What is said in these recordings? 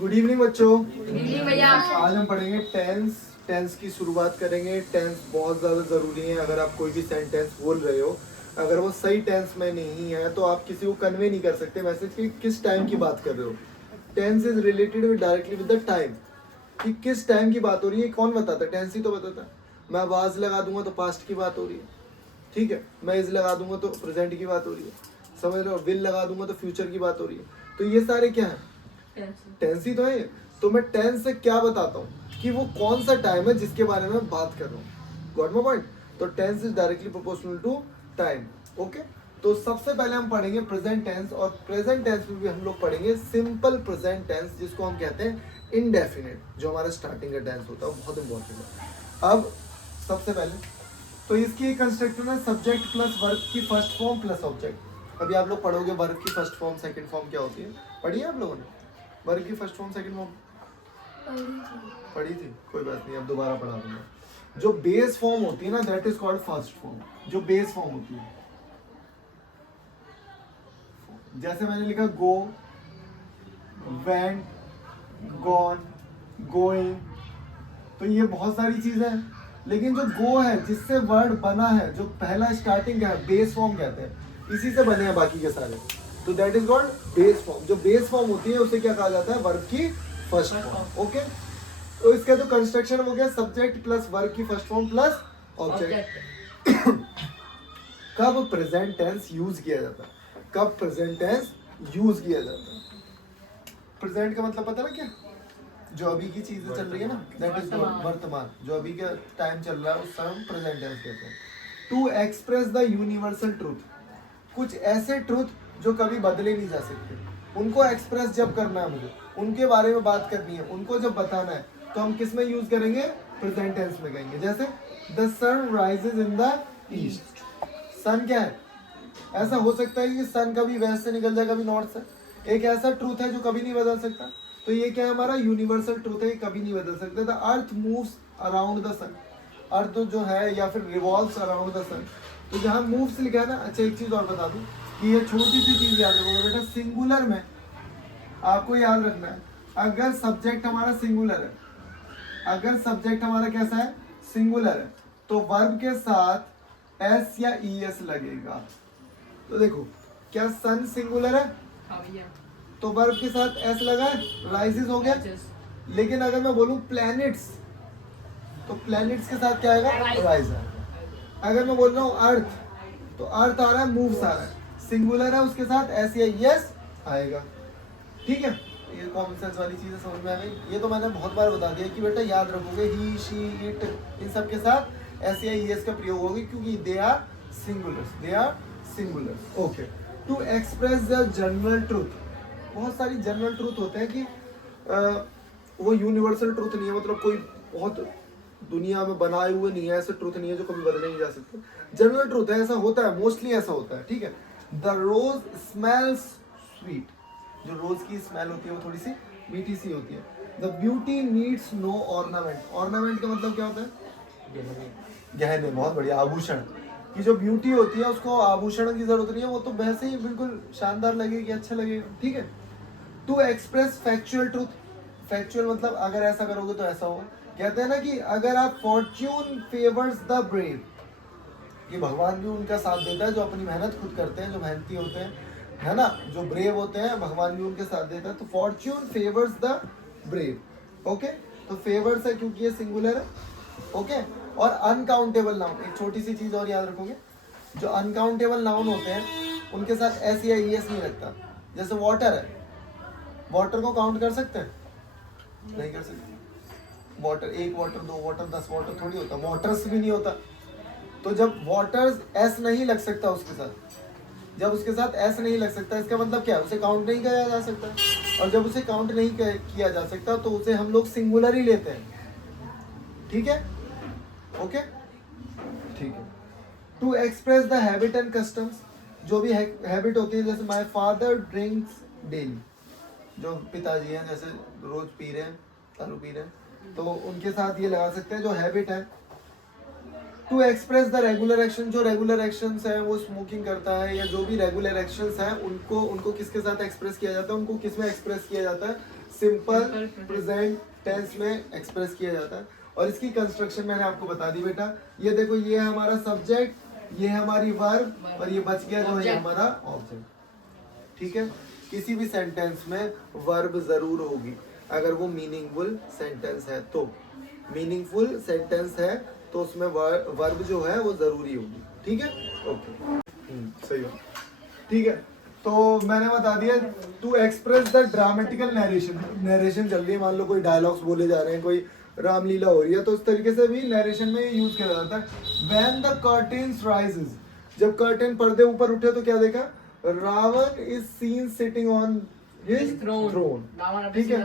Good evening बच्चों। Evening भैया। आज हम पढ़ेंगे टेंस। टेंस की शुरुआत करेंगे। टेंस बहुत ज़्यादा ज़रूरी है। अगर आप कोई भी सेंटेंस बोल रहे हो, अगर वो सही टेंस में नहीं है तो आप किसी को कन्वे नहीं कर सकते मैसेज कि किस टाइम की बात कर रहे हो। Tense is related with directly with the time, कि किस टाइम की बात हो रही है। कौन बताता है? टेंस ही तो बताता है। मैं वाज लगा दूंगा तो पास्ट की बात हो रही है, ठीक है। मैं इज लगा दूंगा तो प्रेजेंट की बात हो रही है, समझ रहे हो। विल लगा दूंगा तो फ्यूचर की बात हो रही है। तो ये सारे क्या है? टेंस ही तो है। तो मैं टेंस से क्या बताता हूँ कि वो कौन सा टाइम है जिसके बारे में बात कर रहा हूँ। Got my point? तो tense is directly proportional to time. Okay, तो सबसे पहले हम पढ़ेंगे प्रेजेंट टेंस, और प्रेजेंट टेंस में भी हम लोग पढ़ेंगे सिंपल प्रेजेंट टेंस, जिसको हम कहते हैं इनडेफिनिट, जो हमारा स्टार्टिंग का टेंस होता है, वो बहुत इंपॉर्टेंट है। अब सबसे पहले तो इसकी एक कंस्ट्रक्शन है सब्जेक्ट प्लस वर्ब की फर्स्ट फॉर्म प्लस ऑब्जेक्ट। अभी आप लोग पढ़ोगे वर्ब की फर्स्ट फॉर्म सेकंड फॉर्म क्या होती है, पढ़ी है आप लोगों ने? वर्ब की फर्स्ट फॉर्म सेकंड फॉर्म पढ़ी थी, कोई बात नहीं, अब दोबारा पढ़ा दूंगा। जो बेस फॉर्म होती है ना, that is called first form. जो बेस फॉर्म होती है, जैसे मैंने लिखा गो, वेंट, गॉन, गोइंग, तो ये बहुत सारी चीजें हैं। लेकिन जो गो है, जिससे वर्ड बना है, जो पहला स्टार्टिंग है, बेस फॉर्म कहते हैं, इसी से बने हैं बाकी के सारे। तो that is called base form. जो बेस फॉर्म होती है उसे क्या कहा जाता है? वर्ब की फर्स्ट फॉर्म। ओके, तो इसका जो कंस्ट्रक्शन हो गया सब्जेक्ट प्लस वर्ब की फर्स्ट फॉर्म प्लस ऑब्जेक्ट। कब प्रेजेंट टेंस यूज किया जाता है? कब प्रेजेंट टेंस यूज किया जाता है? प्रेजेंट का मतलब पता ना क्या? जो अभी की चीजें चल रही है ना, दैट इज वर्तमान। जो अभी का टाइम चल रहा है उस समय प्रेजेंट टेंस कहते हैं। To express the universal truth, कुछ ऐसे ट्रूथ जो कभी बदले नहीं जा सकते, उनको एक्सप्रेस जब करना है, मुझे उनके बारे में बात करनी है, उनको जब बताना है, तो हम किस में यूज करेंगे? प्रेजेंट टेंस में कहेंगे। जैसे the sun rises in the east. Sun क्या है? ऐसा हो सकता है कि सन कभी वेस्ट से निकल जाए, कभी नॉर्थ से। एक ऐसा ट्रूथ है जो कभी नहीं बदल सकता। तो ये क्या है? हमारा यूनिवर्सल ट्रूथ है, ये कभी नहीं बदल सकता। The earth moves around the sun. Earth जो है या फिर रिवॉल्व्स अराउंड द सन। तो जहाँ मूव्स लिखा है ना, अच्छा एक चीज और बता दूं कि ये छोटी सी चीज याद रखोगे बेटा, सिंगुलर में आपको याद रखना है, अगर सब्जेक्ट हमारा सिंगुलर है, अगर सब्जेक्ट हमारा कैसा है? सिंगुलर है, तो वर्ब के साथ एस या ई एस लगेगा। तो देखो, क्या सन सिंगुलर है तो वर्ब के साथ एस लगा है, राइजेस हो गया। लेकिन अगर मैं बोलूं प्लैनेट्स, तो प्लैनेट्स के साथ क्या आएगा? राइज आएगा। अगर मैं बोल रहा हूँ अर्थ, तो अर्थ आ रहा है, मूव्स आ रहा है, सिंगुलर है, उसके साथ एस या यस आएगा। ठीक है, ये कॉमन सेंस वाली चीजें समझ में आ गई। ये तो मैंने बहुत बार बता दिया कि बेटा याद रखोगे, ही, शी, इट, इन सब के साथ एस या यस का प्रयोग होगा, क्योंकि they are singulars, they are singulars. Okay, to express the general truth, बहुत सारी जनरल ट्रूथ होते हैं कि वो यूनिवर्सल ट्रूथ नहीं है, मतलब कोई बहुत दुनिया में बनाए हुए नहीं है, ऐसे ट्रूथ नहीं है जो कभी बदले नहीं जा सकते। जनरल ट्रूथ है, ऐसा होता है, मोस्टली ऐसा होता है। ठीक है, द रोज स्मेल्स स्वीट, जो रोज की स्मेल होती है वो थोड़ी सी मीठी सी होती है। The beauty needs no ornament. Ornament का मतलब क्या होता है? गहने, बहुत बढ़िया, आभूषण। कि जो ब्यूटी होती है उसको आभूषण की जरूरत नहीं है, वो तो वैसे ही बिल्कुल शानदार लगेगी, अच्छा लगेगा। ठीक है, to express factual truth. Factual मतलब अगर ऐसा करोगे तो ऐसा होगा। कहते हैं ना कि अगर आप फॉर्च्यून फेवर्स द ब्रेव, कि भगवान भी उनका साथ देता है जो अपनी मेहनत खुद करते हैं, जो मेहनती होते हैं, है ना, जो ब्रेव होते हैं, भगवान भी उनके साथ देता है। तो Fortune favours the brave. Okay, तो फेवर्स है क्योंकि ये सिंगुलर है। ओके, और अनकाउंटेबल नाउन, एक छोटी सी चीज और याद रखोगे, जो अनकाउंटेबल नाउन होते हैं उनके साथ एस या ई एस नहीं लगता। जैसे वाटर है, वाटर को काउंट कर सकते हैं? नहीं कर सकते। वाटर, एक वाटर, दो वाटर, 10 वाटर थोड़ी होता, वाटर्स भी नहीं होता। तो जब वाटर्स एस नहीं लग सकता उसके साथ, जब उसके साथ एस नहीं लग सकता, इसका मतलब क्या है? उसे काउंट नहीं किया जा सकता। और जब उसे काउंट नहीं किया जा सकता तो उसे हम लोग सिंगुलर ही लेते हैं। ठीक है, ओके, ठीक है। To express the habit and customs, जो भी हैबिट होती है, जैसे माय फादर ड्रिंक्स डेली, जो पिताजी हैं जैसे रोज पी रहे हैं, दारू पी रहे हैं, तो उनके साथ ये लगा सकते हैं, जो हैबिट है। To express the regular action, जो रेगुलर एक्शंस है, वो स्मोकिंग करता है या जो भी रेगुलर एक्शंस हैं, उनको उनको किसके साथ एक्सप्रेस किया जाता है? उनको किस में एक्सप्रेस किया जाता है? सिंपल प्रेजेंट टेंस में एक्सप्रेस किया जाता है। और इसकी कंस्ट्रक्शन मैंने आपको बता दी बेटा। ये देखो, ये है हमारा सब्जेक्ट, ये है हमारी वर्ब, और ये बच गया जो है हमारा ऑब्जेक्ट। ठीक है, किसी भी सेंटेंस में वर्ब जरूर होगी अगर वो मीनिंगफुल सेंटेंस है तो। मीनिंगफुल सेंटेंस है तो उसमें वर्ब जो है वो जरूरी होगी। ठीक है, ओके, सही बात। ठीक है, तो मैंने बता दिया to express the dramatical narration. Narration चल रही है, मान लो कोई डायलॉग्स बोले जा रहे हैं, कोई रामलीला हो रही है, तो इस तरीके से भी नरेशन में यूज किया जाता है। व्हेन द कर्टेन्स राइजेस, जब कर्टेन पर्दे ऊपर उठे तो क्या देखा? Ravan is seen sitting on his throne. ठीक है,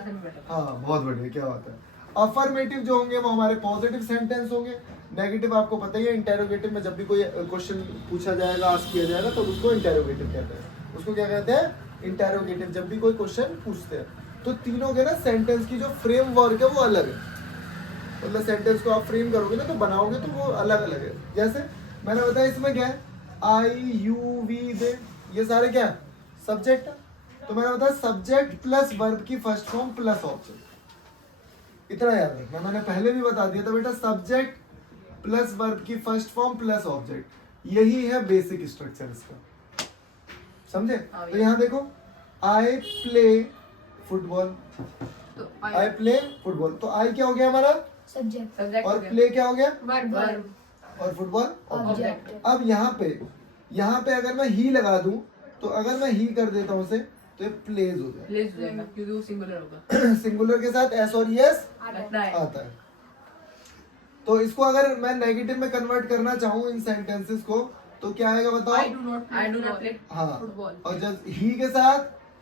हाँ बहुत बढ़िया, क्या बात है। अफर्मेटिव जो होंगे वो हमारे पॉजिटिव सेंटेंस होंगे। नेगेटिव आपको पता ही है, इंटेरोगेटिव में जब भी कोई क्वेश्चन पूछा जाएगा, आस्क किया जाएगा, तो उसको इंटेरोगेटिव कहते हैं। उसको क्या कहते हैं? इंटेरोगेटिव, जब भी कोई क्वेश्चन पूछते हैं। तो तीनों के ना सेंटेंस की जो फ्रेमवर्क है वो अलग है। मतलब सेंटेंस को आप फ्रेम करोगे ना, तो बनाओगे तो वो अलग अलग है। जैसे मैंने बताया इसमें क्या है, आई यू वी दे, ये सारे क्या है? सब्जेक्ट। तो मैंने बताया सब्जेक्ट प्लस वर्ब की फर्स्ट फॉर्म प्लस ऑब्जेक्ट। इतना याद रखना, मैंने पहले भी बता दिया था बेटा, सब्जेक्ट प्लस वर्ब की फर्स्ट फॉर्म प्लस ऑब्जेक्ट, यही है बेसिक स्ट्रक्चर इसका। समझे? तो यहाँ देखो, I play football, I play football, तो आई क्या हो गया हमारा? सब्जेक्ट। और प्ले क्या हो गया? वर्ब। और फुटबॉल ऑब्जेक्ट। अब यहाँ पे अगर मैं ही लगा दूं, तो अगर मैं ही कर देता हूँ उसे, तो ये प्लेज हो जाएगा, क्योंकि वो सिंगुलर होगा। सिंगुलर के साथ एस और एस आता है। तो इसको अगर मैं नेगेटिव में कन्वर्ट करना चाहूँ इन सेंटेंसेस को, तो क्या आएगा बताओ? I do not play हाँ, football. और जब ही के साथ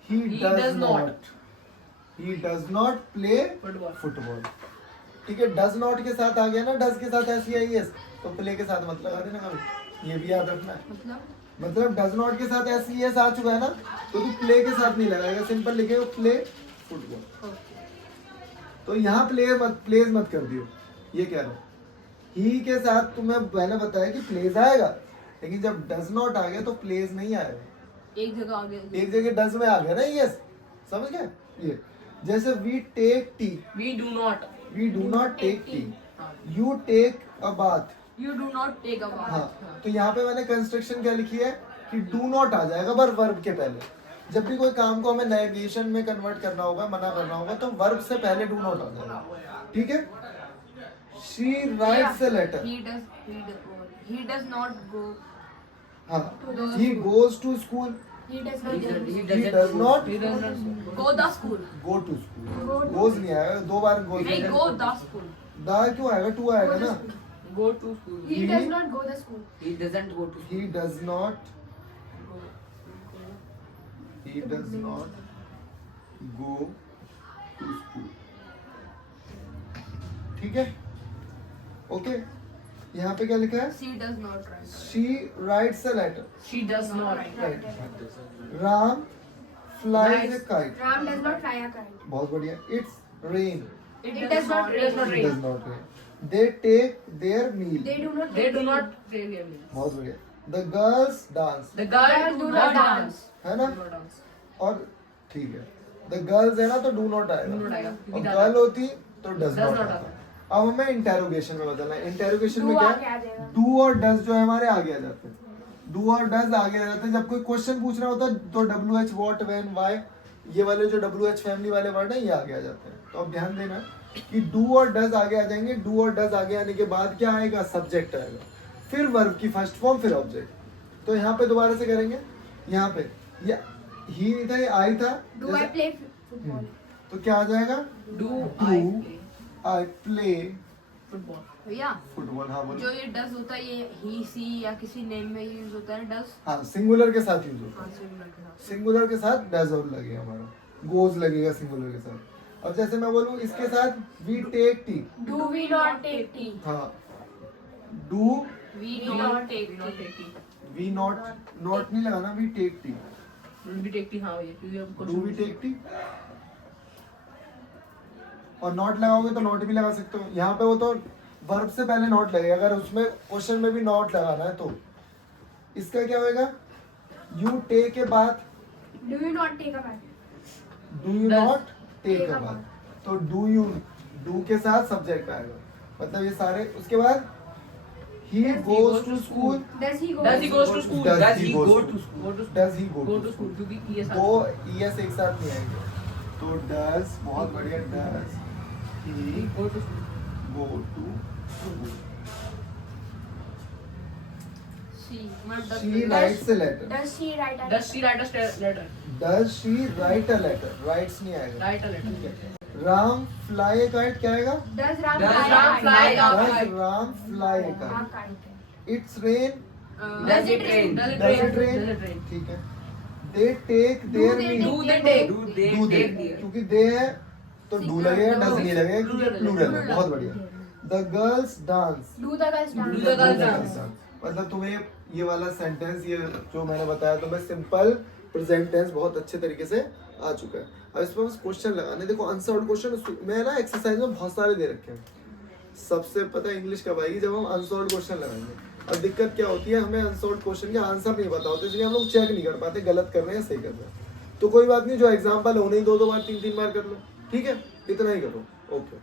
he does not play Football. Football. ठीक है, डज नॉट के साथ आ गया ना, डज के साथ ऐसी आई एस, तो प्ले के साथ मत लगा देना कभी, ये भी याद रखना है। मतलब डज नॉट के साथ ऐसी एस आ चुका है ना, तो तू प्ले के साथ नहीं लगाएगा, सिंपल लिखेगा प्ले फुटबॉल। तो यहाँ प्लेज मत कर दियो, ये कह रहा हूँ। ही के साथ तुम्हें मैंने बताया कि प्लेज आएगा, लेकिन जब डज नॉट आ गया तो प्लेज नहीं आएगा, एक जगह आ गया, एक जगह डज में आ गया ना, यस, समझ गए? ये जैसे we take tea, we do not take tea, you take a bath, you do not take a bath. हाँ, तो यहाँ पे मैंने कंस्ट्रक्शन क्या लिखी है कि डू नॉट आ जाएगा पर वर्ब के पहले। जब भी कोई काम को हमें नेगेशन में कन्वर्ट करना होगा, मना करना होगा, तो वर्ब से पहले डू नॉट आ जाएगा। ठीक है, she writes a letter, he does not go हाँ, he goes to school, he does he not does not go the school. go to school, goes नहीं आएगा, दो बार goes नहीं, go the school. दा क्यों आएगा? टू आएगा ना। Go to school. He does not go the school. He doesn't go to He does not go to school। ठीक है, ओके। यहाँ पे क्या लिखा है? She does not write. She writes a letter। She does not Right. Ram flies a kite। Ram does not fly a kite. बहुत बढ़िया। It's rain। It does not It does not It rain. does not rain। They take their meal। They do not. They do not play their meals. बहुत बढ़िया। The girls dance। The girls do not dance. है ना? Do not dance. और ठीक है, the girls है ना, तो डू नॉट आएगा। Do not आएगा, और क्योंकि गर्ल होती तो डज does नॉट not आता। आता। अब हमें इंटेरोगेशन में बदलना है। इंटेरोगेशन में Do क्या आगे आ है? जाएगा। डू और डज जो है हमारे आगे आ जाते हैं। डू और डज आगे आ जाते हैं। जब कोई क्वेश्चन पूछना होता है तो W H, what, when, why, ये वाले जो डब्ल्यू एच फैमिली वाले वर्ड है ये आगे आ जाते हैं। तो अब ध्यान देना कि डू और डज आगे आ जाएंगे। डू और डज आगे आने के बाद क्या आएगा? सब्जेक्ट आएगा, फिर वर्ब की फर्स्ट फॉर्म, फिर ऑब्जेक्ट। तो यहाँ पे दोबारा से करेंगे। यहाँ पे ये ही नहीं था, ये आई था। Do I play football? तो क्या आ जाएगा? Do I play I play football? भैया फुटबॉल। हाँ बोलो। जो ये डज होता है, ये ही सी या किसी नेम में यूज होता है डज। हाँ, सिंगुलर के साथ यूज होता है। हाँ, सिंगुलर के साथ। सिंगुलर के साथ डज और लगेगा हमारा, गोज लगेगा सिंगुलर के साथ। अब जैसे मैं बोलूँ इसके साथ we take tea. Do we not take tea? हाँ, do We do not take We not tea. take tea. We not, not नहीं लगाना, we take tea. We take tea, हाँ भैया, क्योंकि हम डू वी टेक टी। और not लगाओगे तो नॉट भी लगा सकते हो। यहाँ पे वो तो वर्ब से पहले नॉट लगेगा, अगर उसमें क्वेश्चन में भी नॉट लगाना है तो इसका क्या होगा? यू टेक के बाद Do you not take a bath? Do you Does. Not take के बाद, तो डू यू, डू के साथ सब्जेक्ट आएगा, मतलब ये सारे। उसके बाद he goes to school, Does he go? Does he goes to school? Does he go go to to school? does he Go to school क्योंकि ये दो साथ ES एक साथ नहीं आएंगे, तो does, बहुत बढ़िया, does he go to school. go to school, She. मतलब she writes a letter, Does she write a Does she write a letter? does she write a letter, writes नहीं आएगा, Write a letter. Ram fly a kite क्या आएगा, Does Ram Does fly Ram a fly kite? a does kite? Ram fly a हाँ, kite, kite. it's rain, Does it rain? Does it does rain? it rain, Does it rain? ठीक है, they take their they meal, Do they take? do they, क्योंकि they है तो do लगेगा, does नहीं लगेगा क्योंकि प्लूरल है, बहुत बढ़िया। The girls dance, Do the girls dance? Do the girls dance? मतलब तुम्हें ये वाला सेंटेंस, ये जो मैंने बताया तुम्हें सिंपल प्रेजेंट टेंस बहुत अच्छे तरीके से आ चुका है। अब इस पर बस क्वेश्चन लगाने, देखो अनसॉल्व्ड क्वेश्चन मैं ना एक्सरसाइज में बहुत सारे दे रखे हैं। सबसे पता है इंग्लिश कब आएगी, जब हम अनसॉल्व्ड क्वेश्चन लगाएंगे। अब दिक्कत क्या होती है, हमें अनसॉल्व्ड क्वेश्चन के आंसर नहीं पता होते, इसलिए हम लोग चेक नहीं कर पाते गलत कर रहे हैं सही कर रहे हैं। तो कोई बात नहीं, जो एग्जाम्पल है उन्हें 2-2 बार 3-3 बार कर लो, ठीक है, इतना ही करो, ओके।